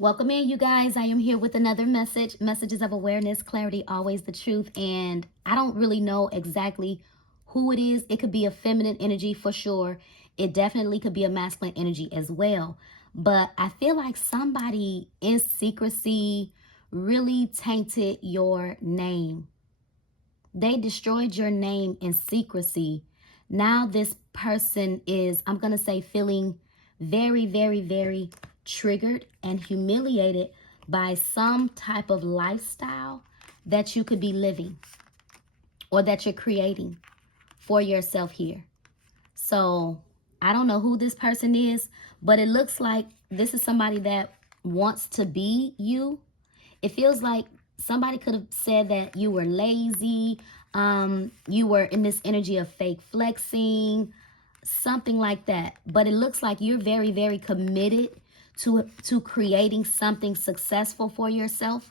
Welcome in, you guys. I am here with another messages of awareness, clarity, always the truth. And I don't really know exactly who it is. It could be a feminine energy for sure. It definitely could be a masculine energy as well. But I feel like somebody in secrecy really tainted your name. They destroyed your name in secrecy. Now this person is, I'm going to say, feeling very, very, very triggered and humiliated by some type of lifestyle that you could be living or that you're creating for yourself here. So I don't know who this person is, but it looks like this is somebody that wants to be you. It feels like somebody could have said that you were lazy, you were in this energy of fake flexing, something like that. But it looks like you're very, very committed to creating something successful for yourself,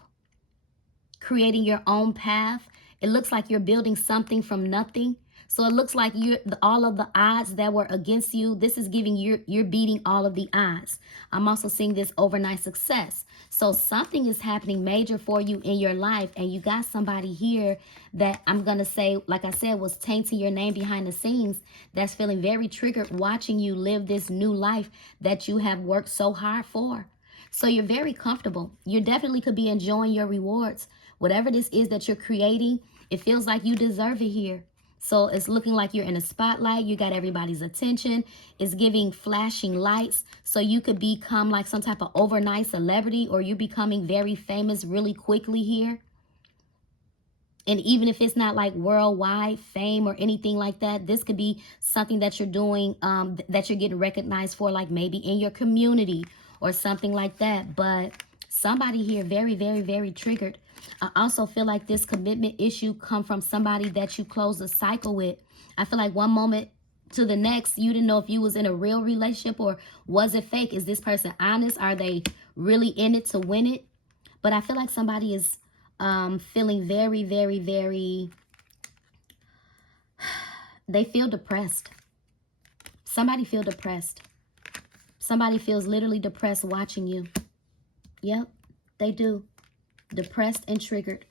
creating your own path. It looks like you're building something from nothing. So it looks like all of the odds that were against you, this is giving you're beating all of the odds. I'm also seeing this overnight success. So something is happening major for you in your life, and you got somebody here that I'm going to say, like I said, was tainting your name behind the scenes, that's feeling very triggered watching you live this new life that you have worked so hard for. So you're very comfortable. You definitely could be enjoying your rewards. Whatever this is that you're creating, it feels like you deserve it here. So it's looking like you're in a spotlight. You got everybody's attention. It's giving flashing lights. So you could become like some type of overnight celebrity, or you're becoming very famous really quickly here. And even if it's not like worldwide fame or anything like that, this could be something that you're doing, that you're getting recognized for, like maybe in your community or something like that. But somebody here very, very, very triggered. I also feel like this commitment issue come from somebody that you close a cycle with. I feel like one moment to the next, you didn't know if you was in a real relationship or was it fake. Is this person honest? Are they really in it to win it? But I feel like somebody is feeling very, very, very, they feel depressed. Somebody feel depressed. Somebody feels literally depressed watching you. Yep, they do. Depressed and triggered.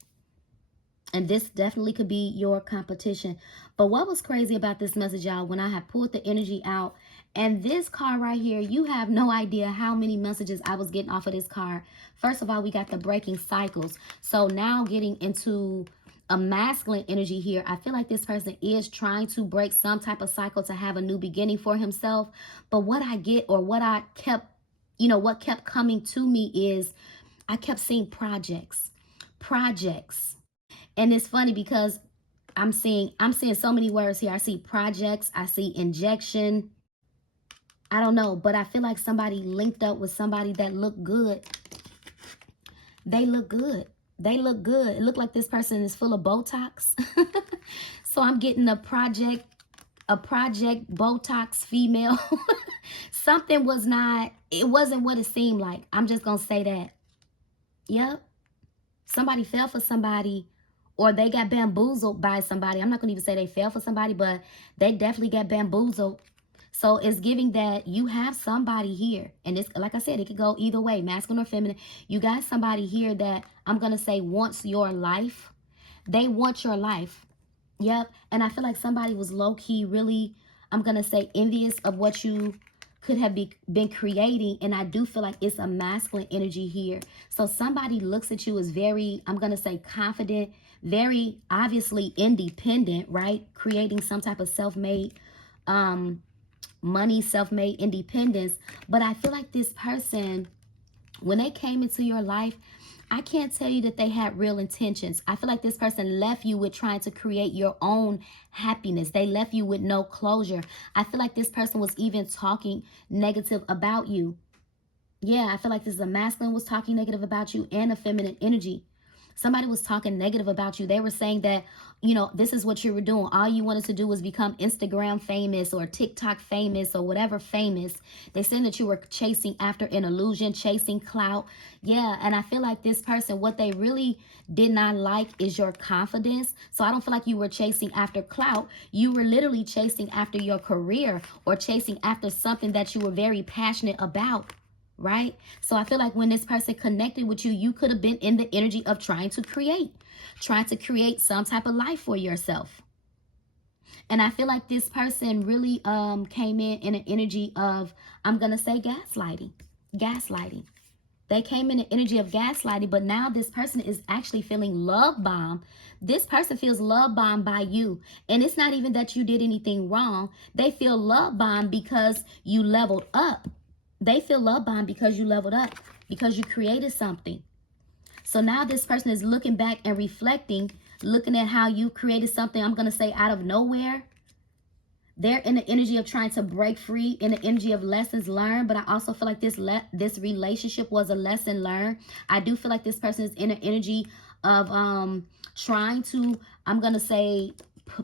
And this definitely could be your competition. But what was crazy about this message, y'all, when I had pulled the energy out, and this card right here, you have no idea how many messages I was getting off of this card. First of all, we got the breaking cycles. So now getting into a masculine energy here, I feel like this person is trying to break some type of cycle to have a new beginning for himself. But what I get, or what I kept, what kept coming to me is I kept seeing projects. And it's funny because I'm seeing so many words here. I see projects, I see injection. I don't know, but I feel like somebody linked up with somebody that looked good. They look good. They look good. It looked like this person is full of Botox. So I'm getting a project Botox female. Something was not, it wasn't what it seemed like. I'm just going to say that. Yep. Somebody fell for somebody, or they got bamboozled by somebody. I'm not going to even say they fell for somebody, but they definitely got bamboozled. So it's giving that you have somebody here. And it's, like I said, it could go either way, masculine or feminine. You got somebody here that I'm going to say wants your life. They want your life. Yep. And I feel like somebody was low-key really, I'm going to say, envious of what you could have been creating. And I do feel like it's a masculine energy here. So somebody looks at you as very, I'm going to say, confident, very obviously independent, right? Creating some type of self-made money, self-made independence. But I feel like this person, when they came into your life, I can't tell you that they had real intentions. I feel like this person left you with trying to create your own happiness. They left you with no closure. I feel like this person was even talking negative about you. Yeah, I feel like this is a masculine was talking negative about you, and a feminine energy. Somebody was talking negative about you. They were saying that, this is what you were doing. All you wanted to do was become Instagram famous or TikTok famous or whatever famous. They said that you were chasing after an illusion, chasing clout. Yeah, and I feel like this person, what they really did not like is your confidence. So I don't feel like you were chasing after clout. You were literally chasing after your career, or chasing after something that you were very passionate about. right? So I feel like when this person connected with you, you could have been in the energy of trying to create some type of life for yourself. And I feel like this person really came in an energy of, I'm going to say gaslighting. Gaslighting. They came in an energy of gaslighting, but now this person is actually feeling love bombed. This person feels love bombed by you. And it's not even that you did anything wrong. They feel love bombed because you leveled up. They feel love bombed because you leveled up, because you created something. So now this person is looking back and reflecting, looking at how you created something, I'm going to say out of nowhere. They're in the energy of trying to break free, in the energy of lessons learned. But I also feel like this relationship was a lesson learned. I do feel like this person is in an energy of trying to, I'm going to say,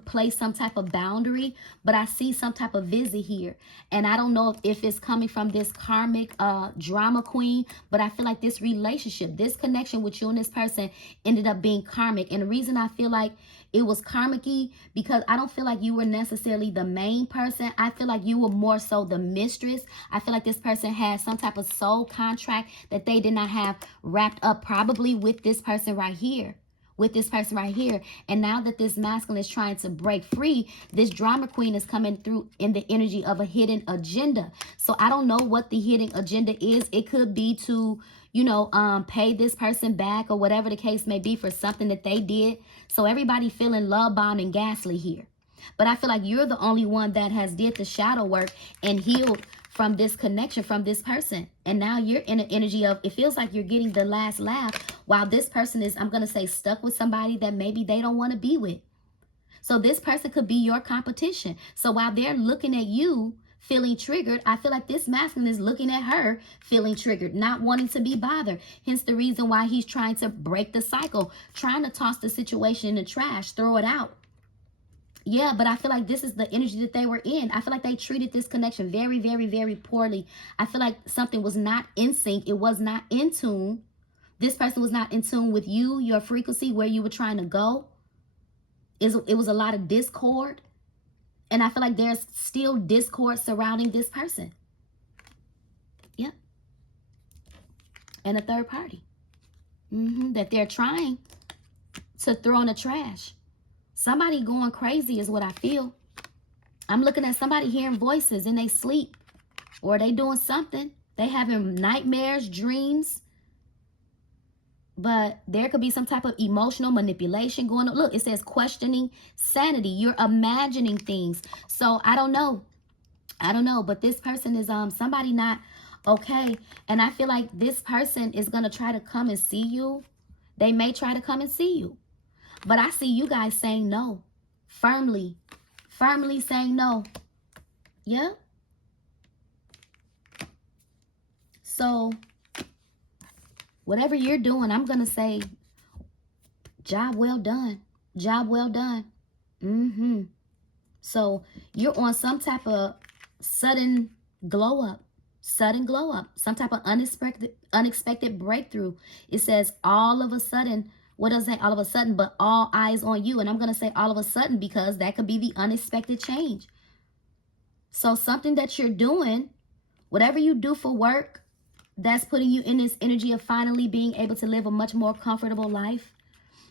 place some type of boundary, but I see some type of visit here, and I don't know if it's coming from this karmic drama queen, but I feel like this relationship, this connection with you and this person ended up being karmic. And the reason I feel like it was karmic-y, because I don't feel like you were necessarily the main person. I feel like you were more so the mistress. I feel like this person had some type of soul contract that they did not have wrapped up, probably with this person right here. And now that this masculine is trying to break free, this drama queen is coming through in the energy of a hidden agenda. So I don't know what the hidden agenda is. It could be to, pay this person back, or whatever the case may be, for something that they did. So everybody feeling love bombed and ghastly here. But I feel like you're the only one that has did the shadow work and healed from this connection from this person. And now you're in an energy of, it feels like you're getting the last laugh, while this person is, I'm going to say, stuck with somebody that maybe they don't want to be with. So this person could be your competition. So while they're looking at you feeling triggered, I feel like this masculine is looking at her feeling triggered, not wanting to be bothered. Hence the reason why he's trying to break the cycle, trying to toss the situation in the trash, throw it out. Yeah, but I feel like this is the energy that they were in. I feel like they treated this connection very, very, very poorly. I feel like something was not in sync. It was not in tune. This person was not in tune with you, your frequency, where you were trying to go. It was a lot of discord. And I feel like there's still discord surrounding this person. Yep. And a third party. That they're trying to throw in the trash. Somebody going crazy is what I feel. I'm looking at somebody hearing voices in their sleep, or they doing something. They having nightmares, dreams. But there could be some type of emotional manipulation going on. Look, it says questioning sanity. You're imagining things. So I don't know. But this person is somebody not okay. And I feel like this person is going to try to come and see you. They may try to come and see you. But I see you guys saying no. Firmly saying no. Yeah. So whatever you're doing, I'm going to say, job well done. Job well done. So you're on some type of sudden glow up. Some type of unexpected breakthrough. It says all of a sudden. What does that? All of a sudden, but all eyes on you. And I'm going to say all of a sudden, because that could be the unexpected change. So something that you're doing, whatever you do for work, that's putting you in this energy of finally being able to live a much more comfortable life.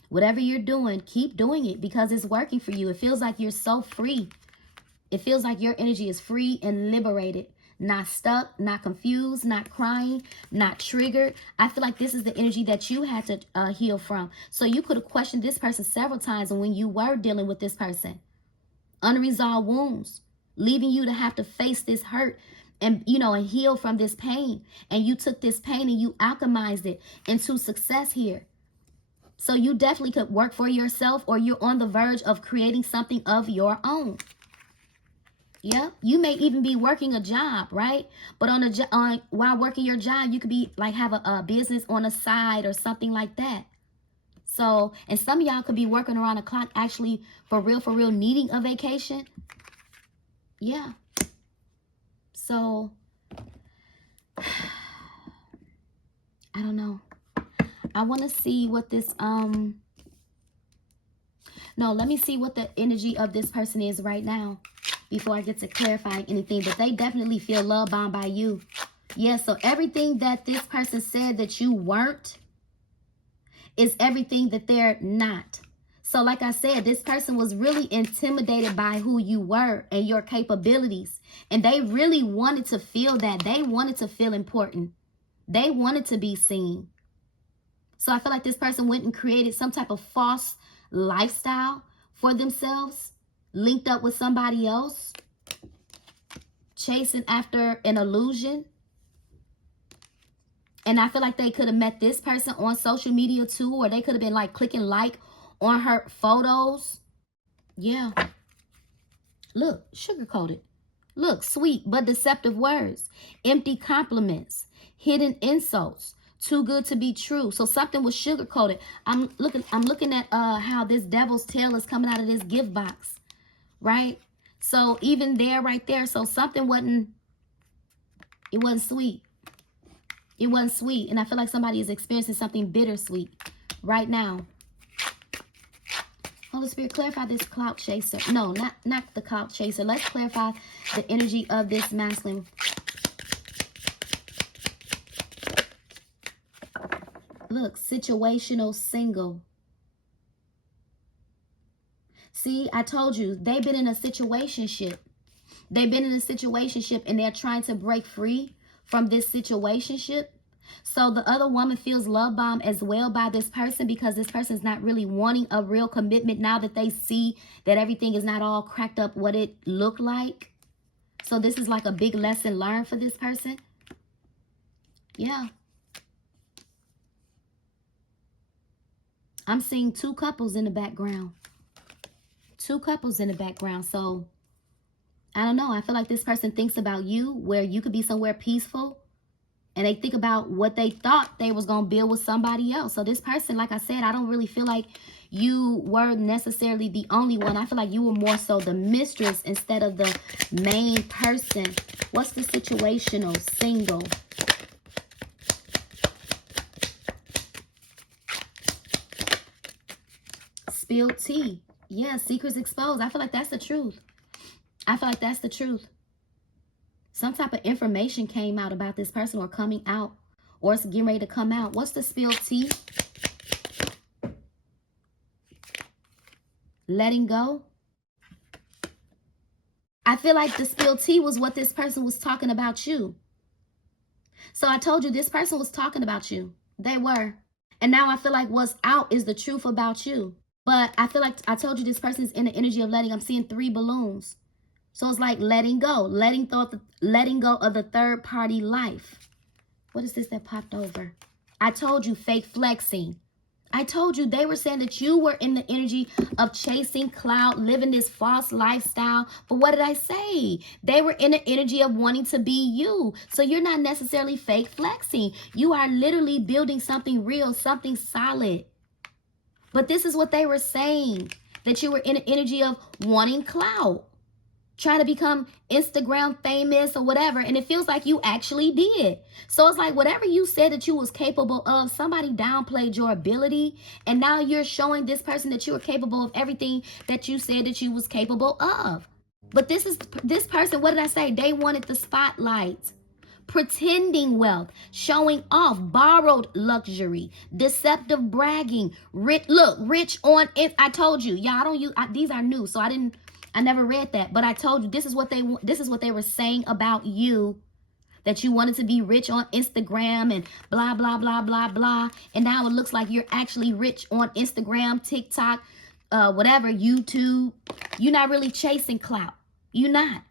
Whatever you're doing, keep doing it, because it's working for you. It feels like you're so free. It feels like your energy is free and liberated. Not stuck, not confused, not crying, not triggered. I feel like this is the energy that you had to heal from. So you could have questioned this person several times when you were dealing with this person. Unresolved wounds, leaving you to have to face this hurt and, and heal from this pain. And you took this pain and you alchemized it into success here. So you definitely could work for yourself, or you're on the verge of creating something of your own. Yeah, you may even be working a job, right? But while working your job, you could be like have a business on the side or something like that. So, and some of y'all could be working around the clock, actually for real, needing a vacation. Yeah. So, I don't know. I want to see what this, let me see what the energy of this person is right now before I get to clarifying anything. But they definitely feel love bombed by you. Yeah, so everything that this person said that you weren't is everything that they're not. So like I said, this person was really intimidated by who you were and your capabilities. And they really wanted to feel that. They wanted to feel important. They wanted to be seen. So I feel like this person went and created some type of false lifestyle for themselves, linked up with somebody else, chasing after an illusion. And I feel like they could have met this person on social media too, or they could have been like clicking like on her photos. Yeah. Look, sugar-coated. Look, sweet but deceptive words, empty compliments, hidden insults, too good to be true. So something was sugar-coated. I'm looking at how this devil's tail is coming out of this gift box, right? So even there, right there, so something wasn't sweet. It wasn't sweet. And I feel like somebody is experiencing something bittersweet right now. Holy Spirit, clarify this clout chaser. No, not the clout chaser. Let's clarify the energy of this masculine. Look, situational single. See, I told you, they've been in a situationship. They've been in a situationship and they're trying to break free from this situationship. So the other woman feels love bombed as well by this person because this person is not really wanting a real commitment now that they see that everything is not all cracked up what it looked like. So this is like a big lesson learned for this person. Yeah. I'm seeing two couples in the background. Two couples in the background. So I don't know. I feel like this person thinks about you where you could be somewhere peaceful. And they think about what they thought they was going to build with somebody else. So this person, like I said, I don't really feel like you were necessarily the only one. I feel like you were more so the mistress instead of the main person. What's the situational single? Spilled tea. Yeah, secrets exposed. I feel like that's the truth. I feel like that's the truth. Some type of information came out about this person or coming out or it's getting ready to come out. What's the spilled tea? Letting go. I feel like the spilled tea was what this person was talking about you. So I told you this person was talking about you. They were. And now I feel like what's out is the truth about you. But I feel like I told you this person's in the energy of letting. I'm seeing 3 balloons. So it's like letting go. Letting go of the third party life. What is this that popped over? I told you fake flexing. I told you they were saying that you were in the energy of chasing clout, living this false lifestyle. But what did I say? They were in the energy of wanting to be you. So you're not necessarily fake flexing. You are literally building something real, something solid. But this is what they were saying, that you were in the energy of wanting clout, trying to become Instagram famous or whatever. And it feels like you actually did. So it's like whatever you said that you was capable of, somebody downplayed your ability. And now you're showing this person that you were capable of everything that you said that you was capable of. But this person, what did I say? They wanted the spotlight. Pretending wealth, showing off, borrowed luxury, deceptive bragging, rich on it. I told you, y'all, I don't use these are new, so I never read that, but I told you this is what they were saying about you, that you wanted to be rich on Instagram and blah blah blah blah blah. And now it looks like you're actually rich on Instagram, TikTok, whatever, YouTube. You're not really chasing clout. You're not.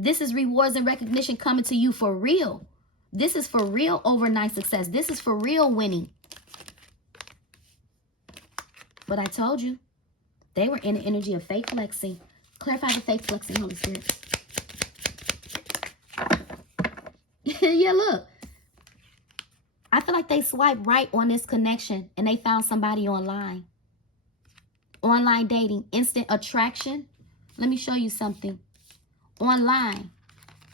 This is rewards and recognition coming to you for real. This is for real overnight success. This is for real winning. But I told you, they were in the energy of fake flexing. Clarify the fake flexing, Holy Spirit. Yeah, look. I feel like they swiped right on this connection and they found somebody online. Online dating, instant attraction. Let me show you something. Online.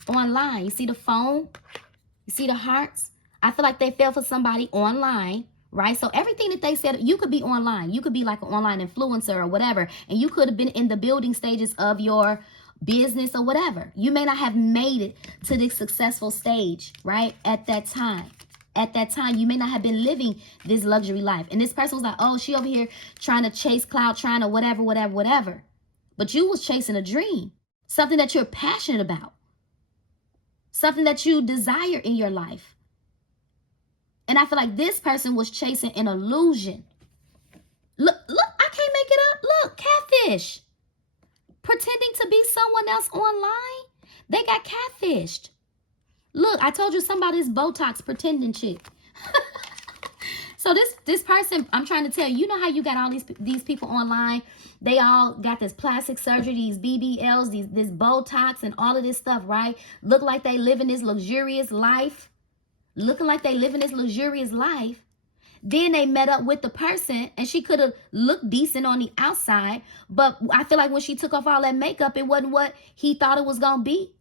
You see the phone? You see the hearts? I feel like they fell for somebody online, right? So everything that they said, you could be online. You could be like an online influencer or whatever. And you could have been in the building stages of your business or whatever. You may not have made it to this successful stage, right? At that time. At that time, you may not have been living this luxury life. And this person was like, oh, she over here trying to chase clout, trying to whatever. But you was chasing a dream. Something that you're passionate about. Something that you desire in your life. And I feel like this person was chasing an illusion. Look, I can't make it up. Look, catfish. Pretending to be someone else online. They got catfished. Look, I told you somebody's Botox pretending chick. So this person, I'm trying to tell you, you know how you got all these people online? They all got this plastic surgery, these BBLs, this Botox and all of this stuff, right? Look like they living this luxurious life. Looking like they living this luxurious life. Then they met up with the person and she could have looked decent on the outside. But I feel like when she took off all that makeup, it wasn't what he thought it was going to be.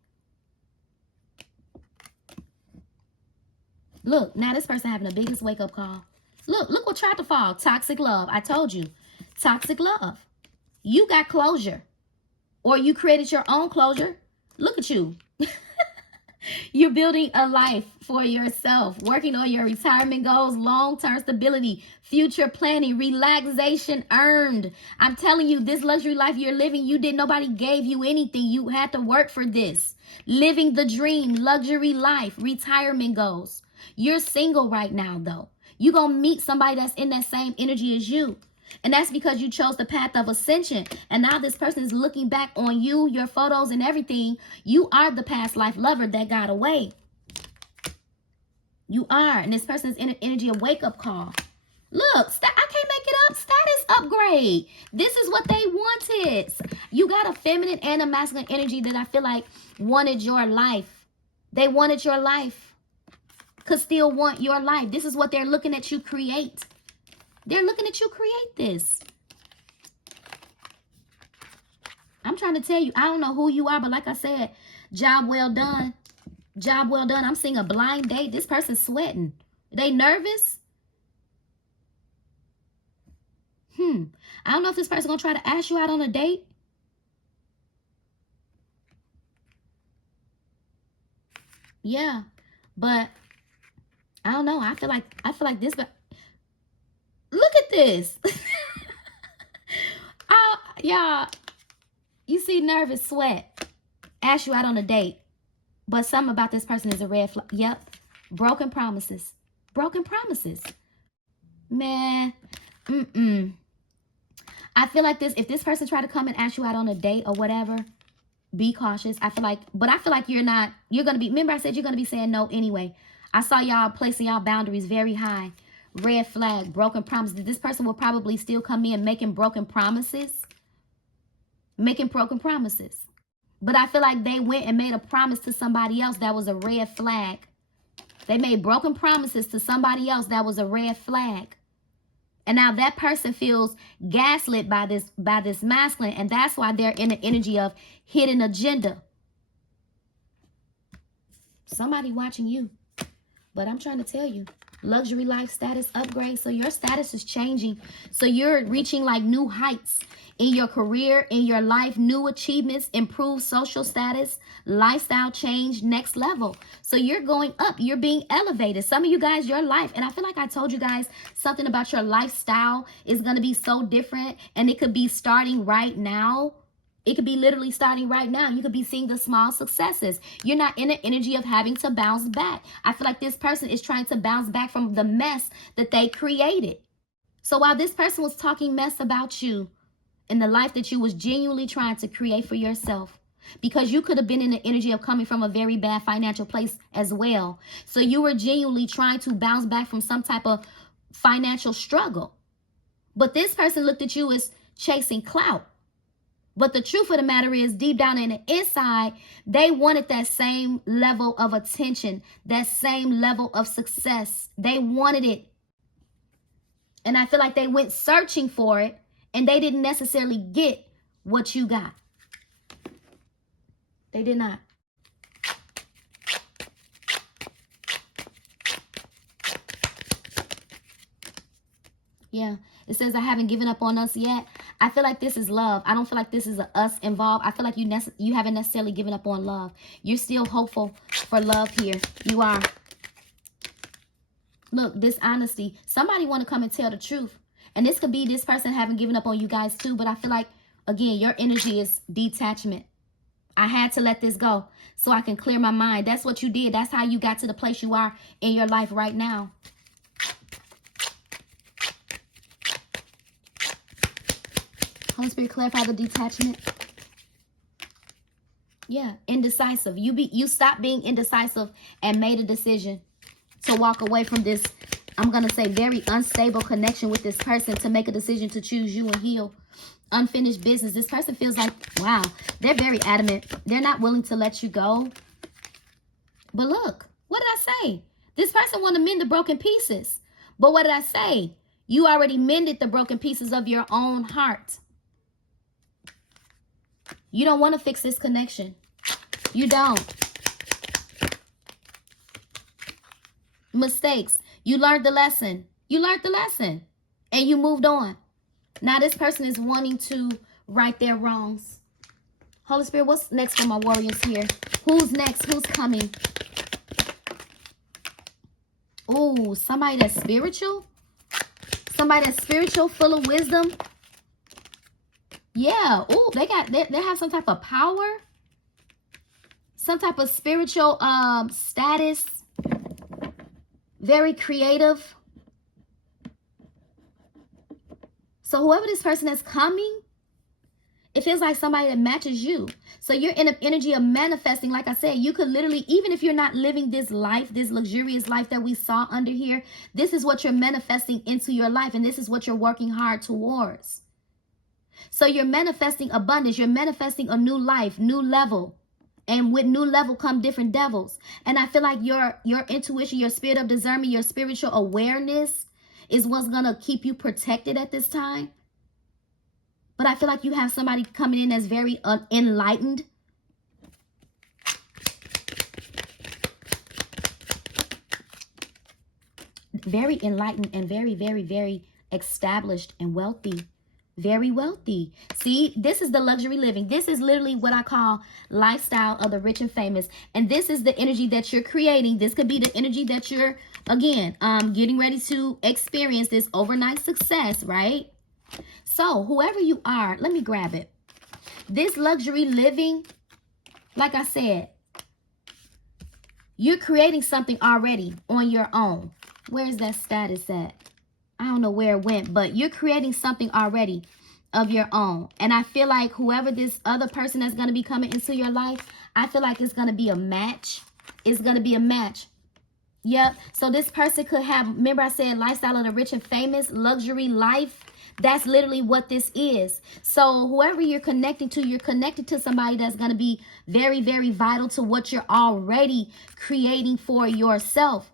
Look, now this person having the biggest wake-up call. Look what tried to fall. Toxic love. I told you. Toxic love. You got closure. Or you created your own closure. Look at you. You're building a life for yourself. Working on your retirement goals, long-term stability, future planning, relaxation earned. I'm telling you, this luxury life you're living, nobody gave you anything. You had to work for this. Living the dream, luxury life, retirement goals. You're single right now, though. You're going to meet somebody that's in that same energy as you. And that's because you chose the path of ascension. And now this person is looking back on you, your photos and everything. You are the past life lover that got away. You are. And this person is in an energy of wake-up call. Look, I can't make it up. Status upgrade. This is what they wanted. You got a feminine and a masculine energy that I feel like wanted your life. They wanted your life. Could still want your life. This is what they're looking at you create. They're looking at you create this. I'm trying to tell you, I don't know who you are, but like I said, job well done. Job well done. I'm seeing a blind date. This person's sweating. They nervous? I don't know if this person's going to try to ask you out on a date. Yeah, but I don't know. I feel like this, but look at this. Y'all, you see nervous sweat. Ask you out on a date. But something about this person is a red flag. Yep. Broken promises. Broken promises. Man. I feel like if this person try to come and ask you out on a date or whatever, be cautious. I feel like you're going to be, remember I said you're going to be saying no anyway. I saw y'all placing y'all boundaries very high. Red flag, broken promises. This person will probably still come in making broken promises. Making broken promises. But I feel like they went and made a promise to somebody else that was a red flag. They made broken promises to somebody else that was a red flag. And now that person feels gaslit by this masculine, and that's why they're in the energy of hidden agenda. Somebody watching you. But I'm trying to tell you, luxury life status upgrade. So your status is changing. So you're reaching like new heights in your career, in your life, new achievements, improved social status, lifestyle change, next level. So you're going up. You're being elevated. Some of you guys, your life, and I feel like I told you guys something about your lifestyle is going to be so different, and it could be starting right now. It could be literally starting right now. You could be seeing the small successes. You're not in the energy of having to bounce back. I feel like this person is trying to bounce back from the mess that they created. So while this person was talking mess about you and the life that you was genuinely trying to create for yourself, because you could have been in the energy of coming from a very bad financial place as well. So you were genuinely trying to bounce back from some type of financial struggle. But this person looked at you as chasing clout. But the truth of the matter is, deep down in the inside, they wanted that same level of attention, that same level of success. They wanted it. And I feel like they went searching for it, and they didn't necessarily get what you got. They did not. Yeah. It says, I haven't given up on us yet. I feel like this is love. I don't feel like this is a us involved. I feel like you haven't necessarily given up on love. You're still hopeful for love here. You are. Look, dishonesty. Somebody want to come and tell the truth. And this could be this person haven't given up on you guys too. But I feel like, again, your energy is detachment. I had to let this go so I can clear my mind. That's what you did. That's how you got to the place you are in your life right now. Holy Spirit, clarify the detachment. Yeah, indecisive. You stopped being indecisive and made a decision to walk away from this, I'm going to say, very unstable connection with this person, to make a decision to choose you and heal. Unfinished business. This person feels like, wow, they're very adamant. They're not willing to let you go. But look, what did I say? This person want to mend the broken pieces. But what did I say? You already mended the broken pieces of your own heart. You don't want to fix this connection. You don't. Mistakes. You learned the lesson. You learned the lesson. And you moved on. Now this person is wanting to right their wrongs. Holy Spirit, what's next for my warriors here? Who's next? Who's coming? Oh, somebody that's spiritual? Somebody that's spiritual, full of wisdom? Yeah. Oh, they have some type of power. Some type of spiritual status. Very creative. So whoever this person is coming, it feels like somebody that matches you. So you're in an energy of manifesting. Like I said, you could literally, even if you're not living this life, this luxurious life that we saw under here, this is what you're manifesting into your life. And this is what you're working hard towards. So you're manifesting abundance. You're manifesting a new life, new level. And with new level come different devils. And I feel like your intuition, your spirit of discernment, your spiritual awareness is what's going to keep you protected at this time. But I feel like you have somebody coming in that's very enlightened. Very enlightened and very, very, very established and wealthy. Very wealthy. See, this is the luxury living. This is literally what I call lifestyle of the rich and famous. And this is the energy that you're creating. This could be the energy that you're, again, getting ready to experience this overnight success, right? So whoever you are, let me grab it. This luxury living, like I said, you're creating something already on your own. Where's that status at? I don't know where it went, but you're creating something already of your own. And I feel like whoever this other person that's going to be coming into your life, I feel like it's going to be a match. It's going to be a match. Yep. So this person could have, remember I said lifestyle of the rich and famous, luxury life. That's literally what this is. So whoever you're connecting to, you're connected to somebody that's going to be very, very vital to what you're already creating for yourself.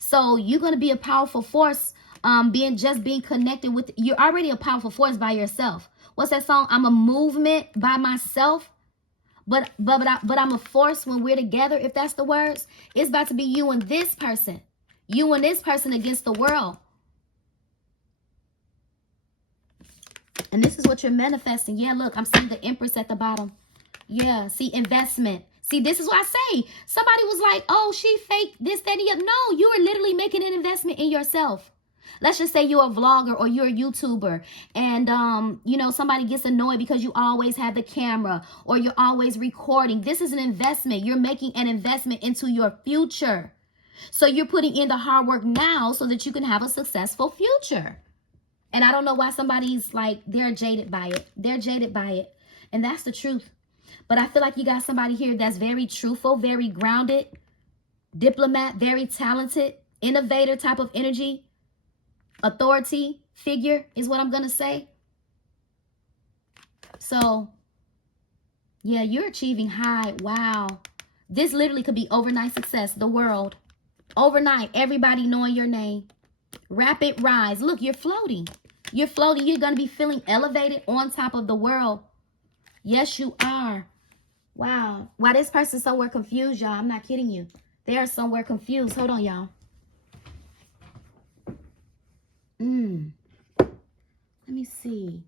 So you're going to be a powerful force, being connected with, you're already a powerful force by yourself. What's that song? I'm a movement by myself, but I'm a force when we're together, if that's the words. It's about to be you and this person. You and this person against the world. And this is what you're manifesting. Yeah, look, I'm seeing the Empress at the bottom. Yeah, see, investment. See, this is what I say. Somebody was like, oh, she fake this, that, and the other. No, you are literally making an investment in yourself. Let's just say you're a vlogger or you're a YouTuber and, you know, somebody gets annoyed because you always have the camera or you're always recording. This is an investment. You're making an investment into your future. So you're putting in the hard work now so that you can have a successful future. And I don't know why somebody's like, they're jaded by it. They're jaded by it. And that's the truth. But I feel like you got somebody here that's very truthful, very grounded, diplomat, very talented, innovator type of energy, authority figure is what I'm going to say. So, yeah, you're achieving high. Wow. This literally could be overnight success, the world. Overnight, everybody knowing your name. Rapid rise. Look, you're floating. You're floating. You're going to be feeling elevated on top of the world. Yes, you are. Wow. Why this person's somewhere confused, y'all. I'm not kidding you. They are somewhere confused. Hold on, y'all. Let me see. see.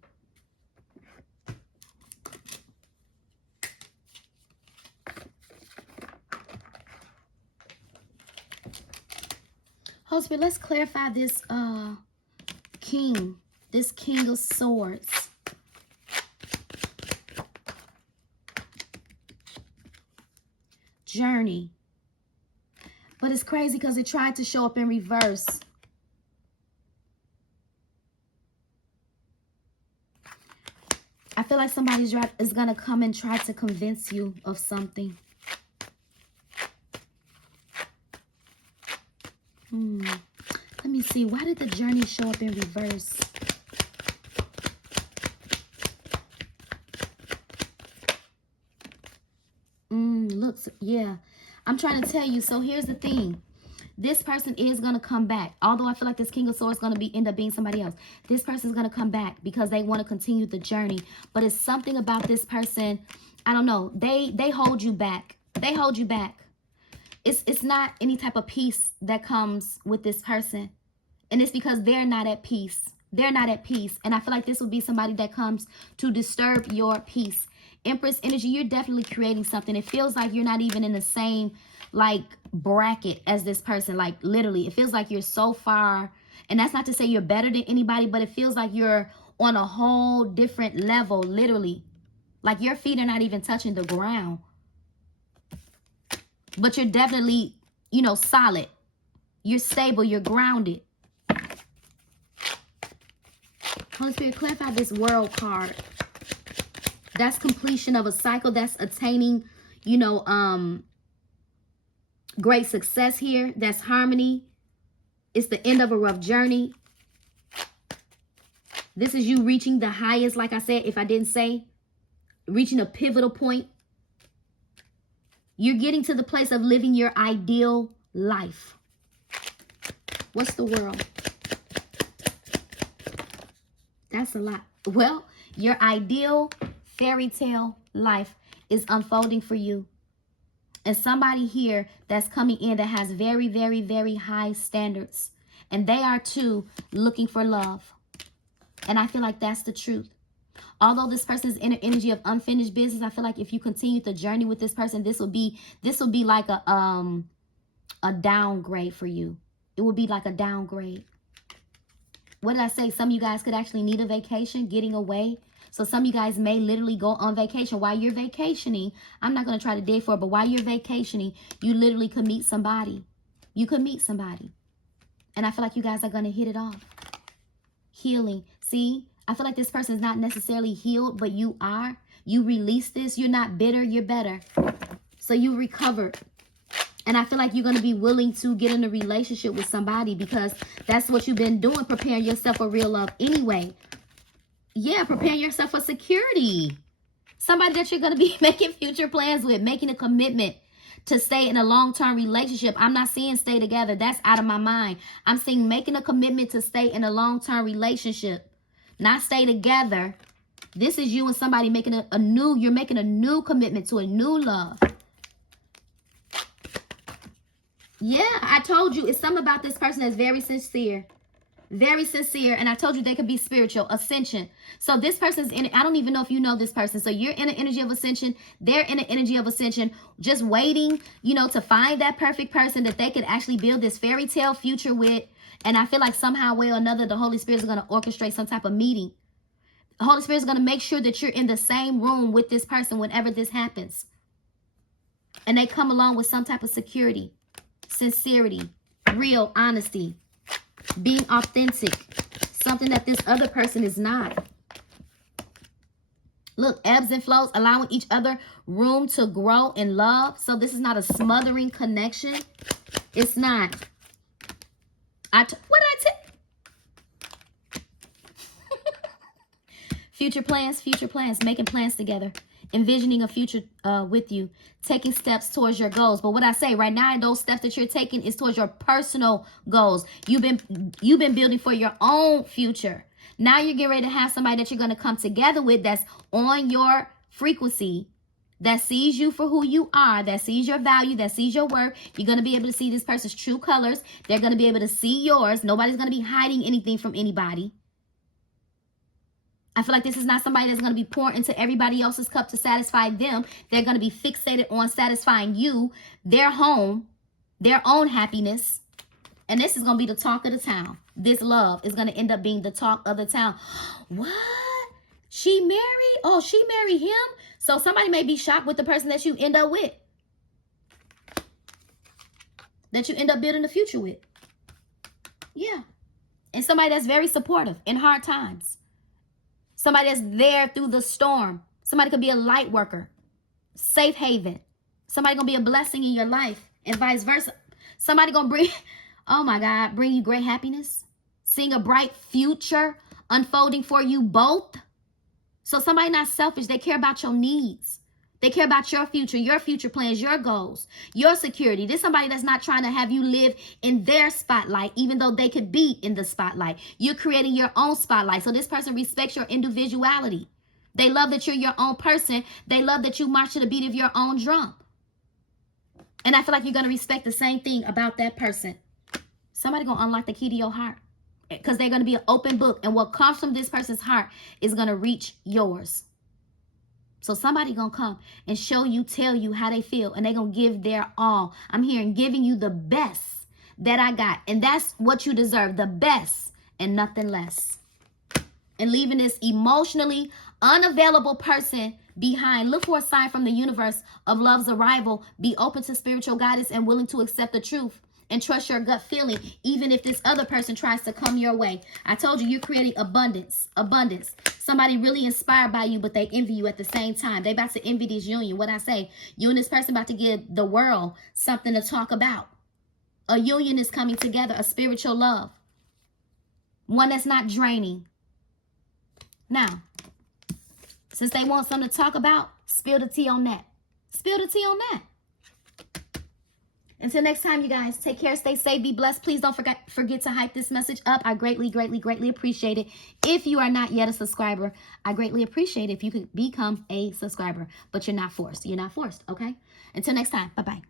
Holy Spirit, let's clarify this king. This King of Swords. Journey. But it's crazy because it tried to show up in reverse. I feel like somebody is going to come and try to convince you of something. Let me see. Why did the Journey show up in reverse? Looks, yeah. I'm trying to tell you. So here's the thing. This person is going to come back. Although I feel like this King of Swords is going to end up being somebody else. This person is going to come back because they want to continue the journey. But it's something about this person. I don't know. They hold you back. They hold you back. It's not any type of peace that comes with this person. And it's because they're not at peace. They're not at peace. And I feel like this would be somebody that comes to disturb your peace. Empress energy, you're definitely creating something. It feels like you're not even in the same like bracket as this person. Like literally, it feels like you're so far. And that's not to say you're better than anybody, but it feels like you're on a whole different level, literally. Like your feet are not even touching the ground. But you're definitely, you know, solid. You're stable. You're grounded. Holy Spirit, clarify this World card. That's completion of a cycle. That's attaining, you know, great success here. That's harmony. It's the end of a rough journey. This is you reaching the highest, like I said, if I didn't say, reaching a pivotal point. You're getting to the place of living your ideal life. What's the World? That's a lot. Well, your ideal fairy tale life is unfolding for you. And somebody here that's coming in that has very, very, very high standards. And they are too looking for love. And I feel like that's the truth. Although this person's inner energy of unfinished business, I feel like if you continue the journey with this person, this will be like a downgrade for you. It will be like a downgrade. What did I say? Some of you guys could actually need a vacation, getting away. So some of you guys may literally go on vacation. While you're vacationing, I'm not going to try to dig for it, but while you're vacationing, you literally could meet somebody. You could meet somebody. And I feel like you guys are going to hit it off. Healing. See, I feel like this person is not necessarily healed, but you are. You release this. You're not bitter. You're better. So you recovered. And I feel like you're going to be willing to get in a relationship with somebody because that's what you've been doing, preparing yourself for real love anyway. Yeah, preparing yourself for security. Somebody that you're going to be making future plans with, making a commitment to stay in a long-term relationship. I'm not seeing stay together. That's out of my mind. I'm seeing making a commitment to stay in a long-term relationship, not stay together. This is you and somebody making you're making a new commitment to a new love. Yeah, I told you it's something about this person that's very sincere. Very sincere. And I told you they could be spiritual. Ascension. So this person's in it. I don't even know if you know this person. So you're in an energy of ascension. They're in an energy of ascension. Just waiting, you know, to find that perfect person that they could actually build this fairy tale future with. And I feel like somehow, way or another, the Holy Spirit is going to orchestrate some type of meeting. The Holy Spirit is going to make sure that you're in the same room with this person whenever this happens. And they come along with some type of security, sincerity, real honesty, being authentic, something that this other person is not. Look, ebbs and flows, allowing each other room to grow in love. So this is not a smothering connection. It's not. What did I tell? Future plans, making plans together. Envisioning a future with you, taking steps towards your goals. But what I say right now, those steps that you're taking is towards your personal goals. You've been building for your own future. Now you're getting ready to have somebody that you're going to come together with that's on your frequency, that sees you for who you are, that sees your value, that sees your worth. You're going to be able to see this person's true colors. They're going to be able to see yours. Nobody's going to be hiding anything from anybody. I feel like this is not somebody that's going to be pouring into everybody else's cup to satisfy them. They're going to be fixated on satisfying you, their home, their own happiness. And this is going to be the talk of the town. This love is going to end up being the talk of the town. What? She married? Oh, she married him? So somebody may be shocked with the person that you end up with. That you end up building the future with. Yeah. And somebody that's very supportive in hard times. Somebody that's there through the storm. Somebody could be a light worker. Safe haven. Somebody gonna be a blessing in your life. And vice versa. Somebody gonna bring, oh my God, bring you great happiness. Seeing a bright future unfolding for you both. So somebody not selfish. They care about your needs. They care about your future plans, your goals, your security. This is somebody that's not trying to have you live in their spotlight, even though they could be in the spotlight. You're creating your own spotlight. So this person respects your individuality. They love that you're your own person. They love that you march to the beat of your own drum. And I feel like you're going to respect the same thing about that person. Somebody going to unlock the key to your heart. Because they're going to be an open book. And what comes from this person's heart is going to reach yours. So somebody going to come and show you, tell you how they feel. And they're going to give their all. I'm hearing giving you the best that I got. And that's what you deserve. The best and nothing less. And leaving this emotionally unavailable person behind. Look for a sign from the universe of love's arrival. Be open to spiritual guidance and willing to accept the truth. And trust your gut feeling, even if this other person tries to come your way. I told you, you're creating abundance. Abundance. Somebody really inspired by you, but they envy you at the same time. They about to envy this union. What I say, you and this person about to give the world something to talk about. A union is coming together, a spiritual love. One that's not draining. Now, since they want something to talk about, spill the tea on that. Spill the tea on that. Until next time, you guys, take care, stay safe, be blessed. Please don't forget to hype this message up. I greatly, greatly, greatly appreciate it. If you are not yet a subscriber, I greatly appreciate it if you could become a subscriber. But you're not forced. You're not forced, okay? Until next time, bye-bye.